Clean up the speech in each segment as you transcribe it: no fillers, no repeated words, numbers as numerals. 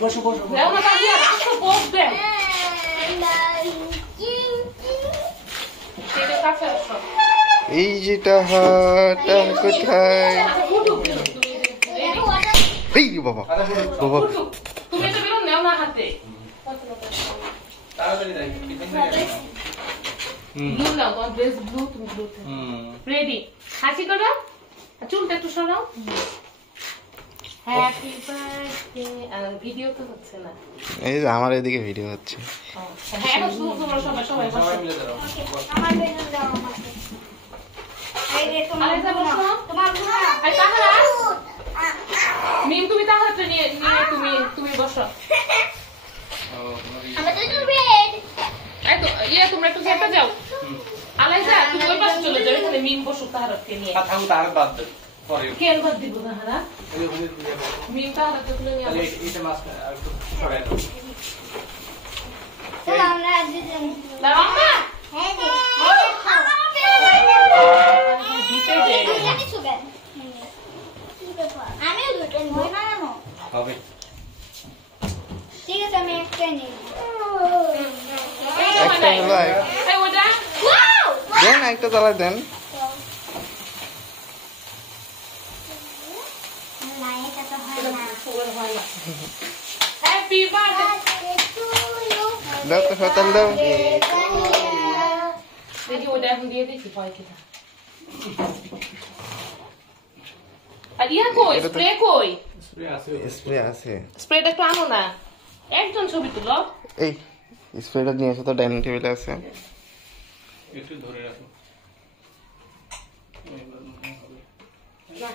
বসো বসো এই যে টাহাটা কোথায়? এই বাবা বাবা তুমি এটা বেরো নাও না হাতে তাড়াতাড়ি যাই ব্লু নাও তোমার ড্রেস ব্লু তুমি ব্লু রেডি হাসি করো চুলটা একটু সরাও হ্যাপি বার্থডে ভিডিও তো হচ্ছে না এই যে আমার এদিকে ভিডিও হচ্ছে হ্যাঁ এখন তোমরা সবাই সবাই সবাই মিলে দাও আমার বেলুন দাও আমাকে এই যে তোমার আরেকটা বসো তোমার আই তাহরা মিম তুমি তাহরা নিয়ে তুমি বসো আমাদের তো রেড এই তো তোমরা একটু যেতে যাও আলাইজা তুমি ওই পাশে চলে যাও এখানে মিম বসুক তাহরাকে নিয়ে থাকুক তার বাদ দে পরে কেন বাদ দিব তাহরা ওই ওই মিম তাহরাকে তুলে নিয়ে তাহলে আসো এটা মাছ আর একটু সরাই দাও চলো আমরা দুজন দাও মা হ্যাঁ দে দিতে দে জানি সুগার আমিও দুটো নিই না না হবে ঠিক আছে আমি একটা নিই একটা হলো এই ওটা ওয়াও দেন একটা চালাই দেন না এটা তো হয় না সুগার হয় না হ্যাপি বার্থডে দাও তো সতাল দাও দেখি ওটা এখন দিয়ে দেখি হয় কিনা আর ইয়া কই স্প্রে কই স্প্রে আছে স্প্রে আছে স্প্রেটা একটু আনো না একজন ছবি তুলো এই স্প্রেটা নিয়ে এসো তো ডাইনিং টেবিলে আছে একটু ধরে রাখো না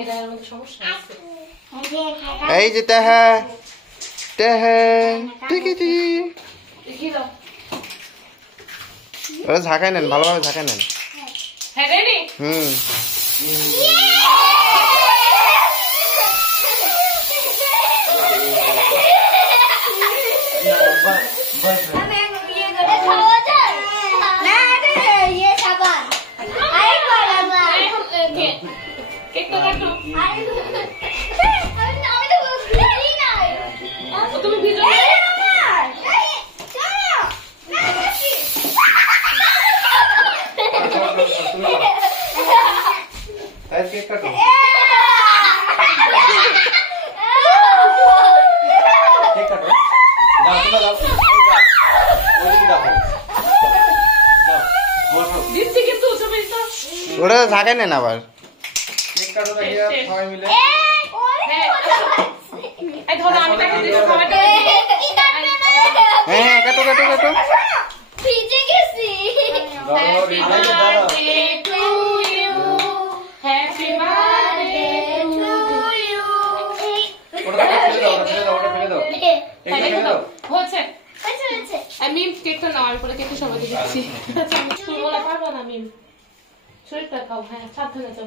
এটার মধ্যে সমস্যা আছে এই যে টাহা টাহা টিকি টিকি দেখি দাও ওরা ঝাঁকাই নেন ভালোভাবে ঝাঁকাই নেন হ্যাঁ রেডি হুম আমি ইয়ে করে খাওয়া যায় না এটা ইয়ে সাবান আরেকবার আবার এখন কেকটা কাটো আমি তো ভুলি নাই তুমি ভিজো তাই কেক কাটো কেক কাটো দাও তোমরা দাও ওইদিকে দাও দাও বসো দিচ্ছি কিন্তু ছবিটা ওরা ঝাঁকাই নেন আবার কেক কাটো দেখিয়া সবাই মিলে এই ধরো আমি তাকে দিচ্ছি সবাইকে হ্যাঁ কাটো কাটো কাটো ভিজে গেছি happy birthday to you happy birthday to you ওটা ফেলে দাও ওটা ফেলে দাও ওটা ফেলে দাও এইটা ফেলে দাও হচ্ছে হয়েছে আমি কেকটা নেওয়ার পরে কেকটা সবাইকে দিচ্ছি আচ্ছা আমি শুরু বলা পারবো না মিম শরীরটা খাও হ্যাঁ সাবধানে যাও